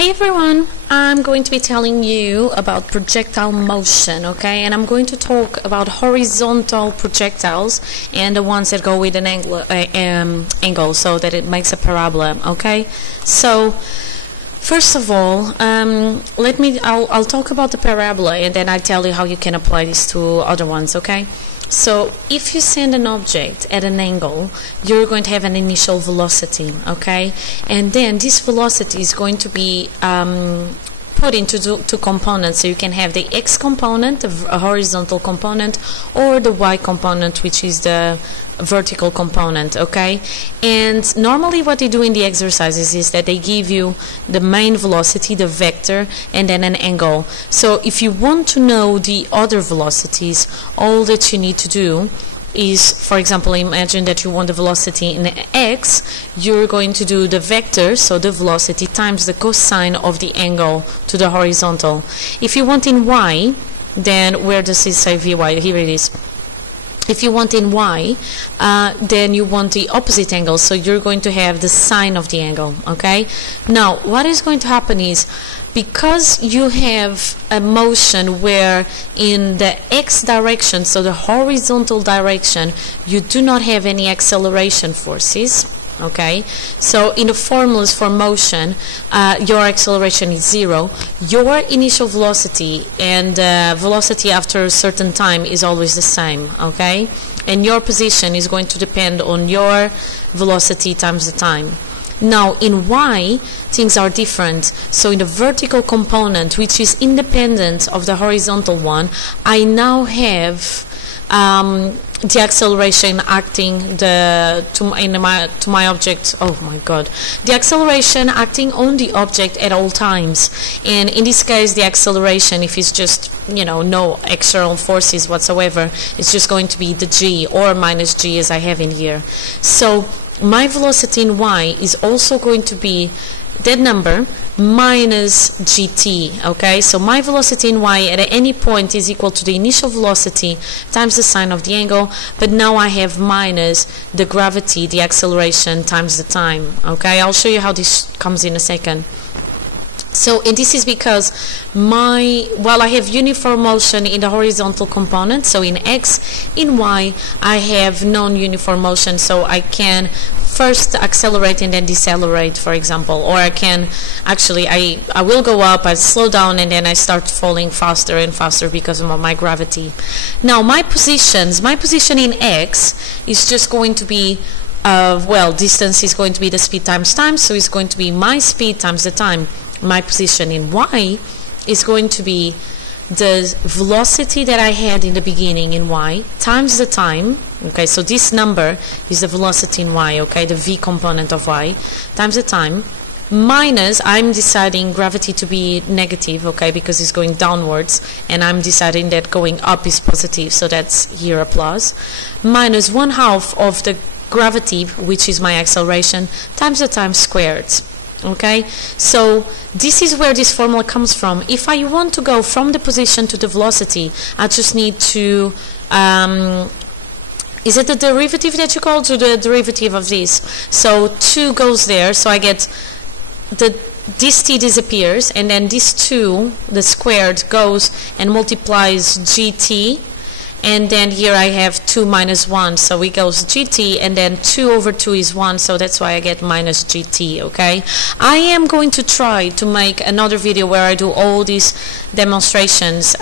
Hey everyone, I'm going to be telling you about projectile motion, okay? And I'm going to talk about horizontal projectiles and the ones that go with an angle so that it makes a parabola, okay? So first of all, I'll talk about the parabola and then I'll tell you how you can apply this to other ones, okay? So if you send an object at an angle, you're going to have an initial velocity, okay? And then this velocity is going to be put into two components. So you can have the x component, a horizontal component, or the y component, which is the vertical component, okay? And normally what they do in the exercises is that they give you the main velocity, the vector, and then an angle. So if you want to know the other velocities, all that you need to do is, for example, imagine that you want the velocity in x, you're going to do the vector, so the velocity, times the cosine of the angle to the horizontal. If you want in y, then where does it say vy? Here it is. If you want in y, then you want the opposite angle, so you're going to have the sine of the angle, okay? Now, what is going to happen is, because you have a motion where in the x direction, so the horizontal direction, you do not have any acceleration forces, okay? So in the formulas for motion, your acceleration is 0. Your initial velocity and velocity after a certain time is always the same, okay? And your position is going to depend on your velocity times the time. Now in y, things are different. So in the vertical component, which is independent of the horizontal one, I now have the acceleration acting to my object. Oh my god, the acceleration acting on the object at all times. And in this case, the acceleration, if it's just, you know, no external forces whatsoever, it's just going to be the g or minus g as I have in here. So my velocity in y is also going to be that number minus gt, okay? So my velocity in y at any point is equal to the initial velocity times the sine of the angle, but now I have minus the gravity, the acceleration, times the time, okay? I'll show you how this comes in a second. So, and this is because I have uniform motion in the horizontal component, so in x, in y, I have non-uniform motion, so I can first accelerate and then decelerate, for example, or I can, actually, I will go up, I slow down, and then I start falling faster and faster because of my gravity. Now, my position in x is just going to be, distance is going to be the speed times time, so it's going to be my speed times the time. My position in y is going to be the velocity that I had in the beginning in y times the time, okay? So this number is the velocity in y, okay? The v component of y times the time, minus, I'm deciding gravity to be negative, okay, because it's going downwards, and I'm deciding that going up is positive, so that's here a plus, minus 1/2 of the gravity, which is my acceleration, times the time squared. Okay, so this is where this formula comes from. If I want to go from the position to the velocity, I just need to, is it the derivative that you call, to the derivative of this? So 2 goes there, so I get this t disappears, and then this 2, the squared, goes and multiplies gt, and then here I have 2 minus 1, so it goes gt, and then 2 over 2 is 1, so that's why I get minus gt, okay? I am going to try to make another video where I do all these demonstrations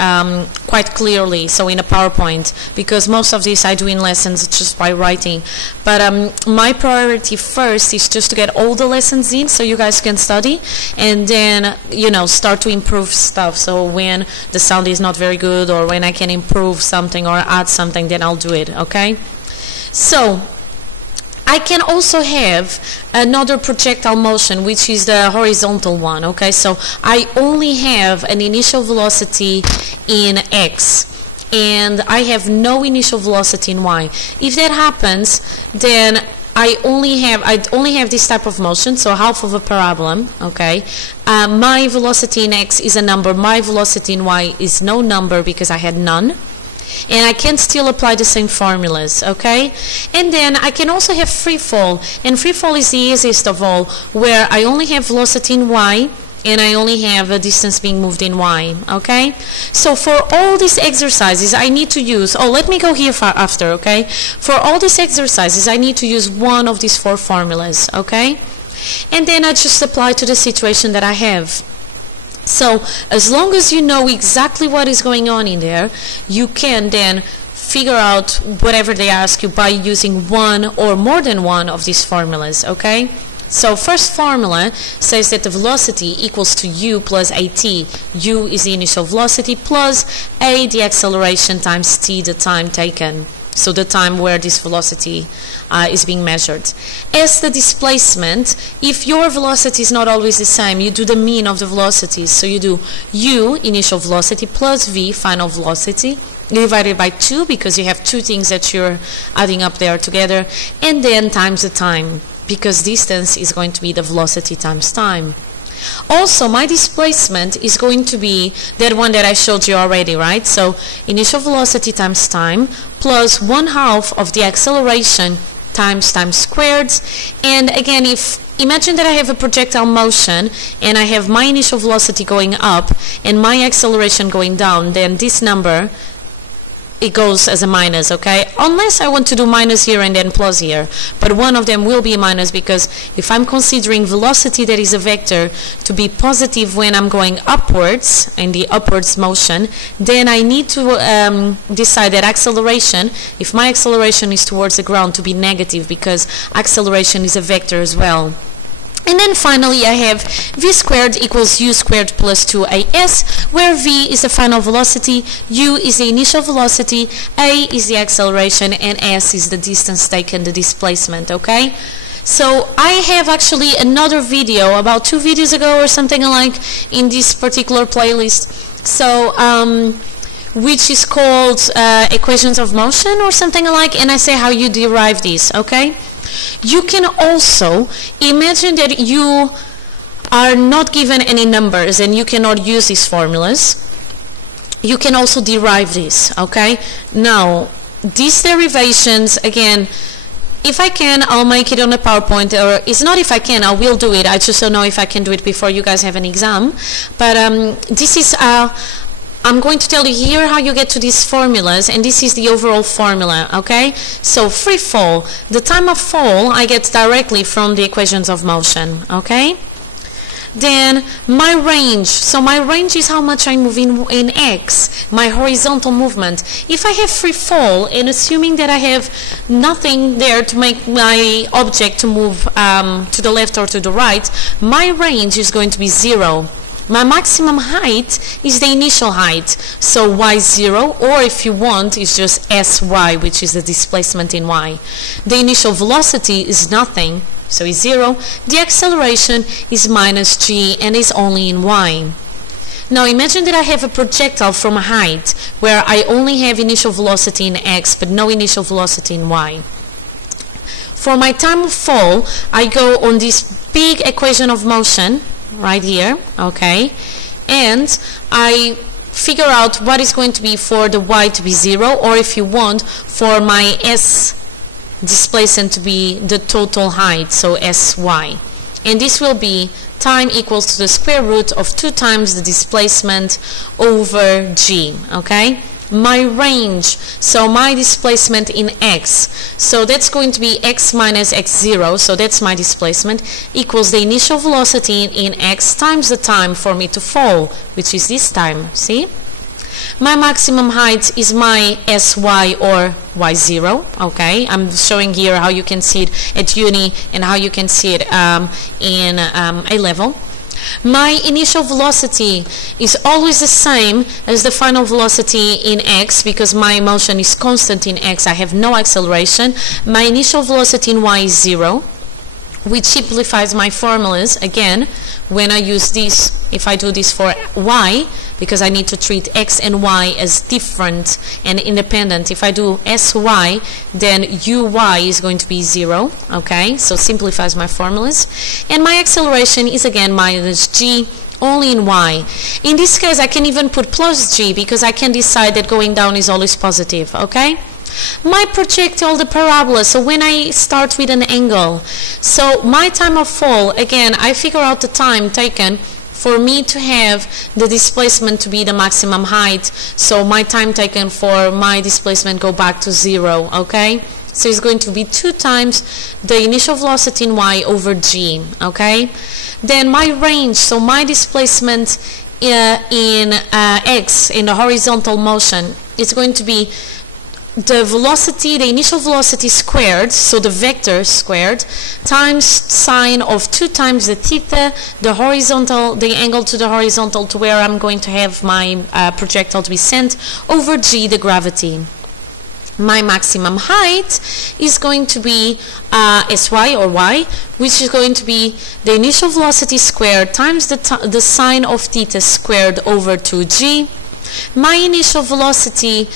quite clearly, so in a PowerPoint, because most of this I do in lessons just by writing. But my priority first is just to get all the lessons in so you guys can study, and then, you know, start to improve stuff. So when the sound is not very good, or when I can improve something or add something, then I'll do it, okay? So I can also have another projectile motion, which is the horizontal one, okay? So I only have an initial velocity in x, and I have no initial velocity in y. If that happens, then I only have this type of motion, so half of a parabola, okay? My velocity in x is a number, my velocity in y is no number because I had none. And I can still apply the same formulas, okay? And then I can also have free fall, and free fall is the easiest of all, where I only have velocity in y and I only have a distance being moved in y, okay? So for all these exercises I need to use, let me go here after, okay? For all these exercises I need to use one of these 4 formulas, okay? And then I just apply to the situation that I have. So as long as you know exactly what is going on in there, you can then figure out whatever they ask you by using one or more than one of these formulas, okay? So first formula says that the velocity equals to u plus at. U is the initial velocity plus a, the acceleration, times t, the time taken. So the time where this velocity is being measured. As the displacement, if your velocity is not always the same, you do the mean of the velocities. So you do u, initial velocity, plus v, final velocity, divided by 2, because you have 2 things that you're adding up there together, and then times the time, because distance is going to be the velocity times time. Also, my displacement is going to be that one that I showed you already, right? So initial velocity times time plus 1/2 of the acceleration times time squared. And again, imagine that I have a projectile motion and I have my initial velocity going up and my acceleration going down, then this number, it goes as a minus, okay? Unless I want to do minus here and then plus here. But one of them will be a minus, because if I'm considering velocity that is a vector to be positive when I'm going upwards, in the upwards motion, then I need to decide that acceleration, if my acceleration is towards the ground, to be negative, because acceleration is a vector as well. And then finally I have v squared equals u squared plus 2as, where v is the final velocity, u is the initial velocity, a is the acceleration, and s is the distance taken, the displacement, okay? So I have actually another video, about 2 videos ago or something like, in this particular playlist, so which is called equations of motion or something like, and I say how you derive these, okay? You can also imagine that you are not given any numbers and you cannot use these formulas. You can also derive this, okay? Now, these derivations, again, if I can, I'll make it on a PowerPoint, or it's not if I can, I will do it. I just don't know if I can do it before you guys have an exam. But this is I'm going to tell you here how you get to these formulas, and this is the overall formula, okay? So free fall, the time of fall I get directly from the equations of motion, okay? Then my range, so my range is how much I move in x, my horizontal movement. If I have free fall, and assuming that I have nothing there to make my object to move to the left or to the right, my range is going to be 0. My maximum height is the initial height, so y0, or if you want, it's just sy, which is the displacement in y. The initial velocity is nothing, so it's 0. The acceleration is minus g and is only in y. Now imagine that I have a projectile from a height where I only have initial velocity in x but no initial velocity in y. For my time of fall, I go on this big equation of motion right here, okay, and I figure out what is going to be for the y to be 0, or if you want, for my s displacement to be the total height, so sy. And this will be time equals to the square root of 2 times the displacement over g, okay? My range, so my displacement in x, so that's going to be x minus x0, so that's my displacement, equals the initial velocity in x times the time for me to fall, which is this time, see? My maximum height is my sy, or y0, okay? I'm showing here how you can see it at uni and how you can see it in A-level. My initial velocity is always the same as the final velocity in x, because my motion is constant in x, I have no acceleration. My initial velocity in y is 0, which simplifies my formulas again when I use this, if I do this for y, because I need to treat x and y as different and independent. If I do sy, then uy is going to be 0, okay? So simplifies my formulas. And my acceleration is again minus g, only in y. In this case, I can even put plus g, because I can decide that going down is always positive, okay? My projectile, the parabola, so when I start with an angle, so my time of fall, again, I figure out the time taken for me to have the displacement to be the maximum height, so my time taken for my displacement go back to 0, okay? So it's going to be 2 times the initial velocity in y over g, okay? Then my range, so my displacement in x, in the horizontal motion, is going to be the velocity, the initial velocity squared, so the vector squared, times sine of 2 times the theta, the horizontal, the angle to the horizontal to where I'm going to have my projectile to be sent, over g, the gravity. My maximum height is going to be sy or y, which is going to be the initial velocity squared times the sine of theta squared over 2g. My initial velocity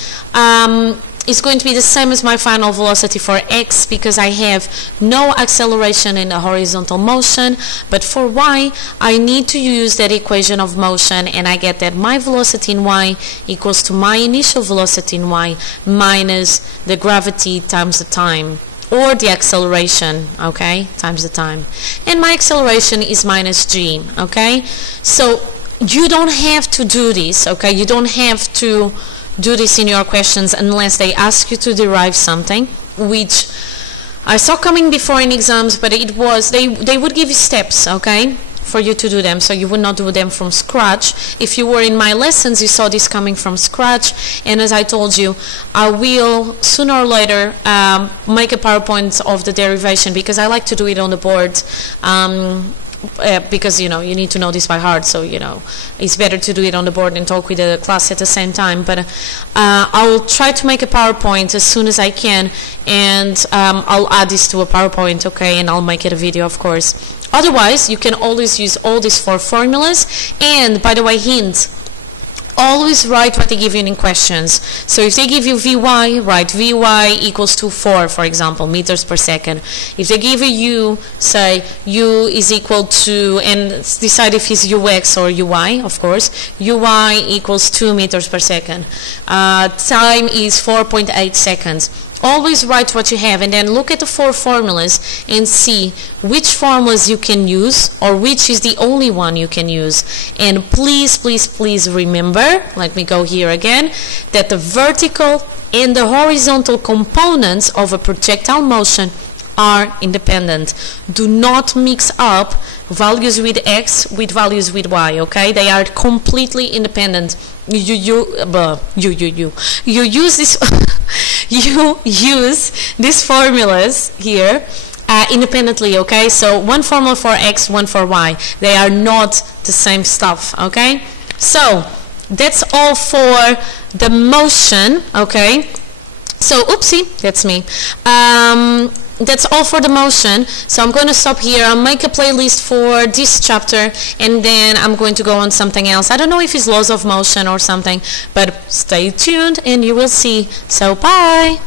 is going to be the same as my final velocity for x, because I have no acceleration in the horizontal motion, but for y I need to use that equation of motion, and I get that my velocity in y equals to my initial velocity in y minus the gravity times the time, or the acceleration, okay, times the time, and my acceleration is minus g, okay? So you don't have to do this, okay? You don't have to do this in your questions unless they ask you to derive something, which I saw coming before in exams, but it was, they would give you steps, okay, for you to do them, so you would not do them from scratch. If you were in my lessons, you saw this coming from scratch, and as I told you, I will sooner or later make a PowerPoint of the derivation, because I like to do it on the board. Because you need to know this by heart, so it's better to do it on the board and talk with the class at the same time. But I'll try to make a PowerPoint as soon as I can, and I'll add this to a PowerPoint, okay, and I'll make it a video, of course. Otherwise, you can always use all these 4 formulas, and by the way, hint, always write what they give you in questions. So if they give you Vy, write Vy equals to 4, for example, meters per second. If they give you U, say U is equal to, and decide if it's Ux or Uy, of course, Uy equals 2 meters per second. Time is 4.8 seconds. Always write what you have, and then look at the 4 formulas and see which formulas you can use, or which is the only one you can use. And please, please, please remember, let me go here again, that the vertical and the horizontal components of a projectile motion are independent. Do not mix up values with x with values with y, okay? They are completely independent. You use this you use these formulas here independently, okay? So one formula for x, one for y. They are not the same stuff, okay? So that's all for the motion, okay? So oopsie, that's me. That's all for the motion. So I'm going to stop here. I'll make a playlist for this chapter, and then I'm going to go on something else. I don't know if it's laws of motion or something, but stay tuned and you will see. So bye.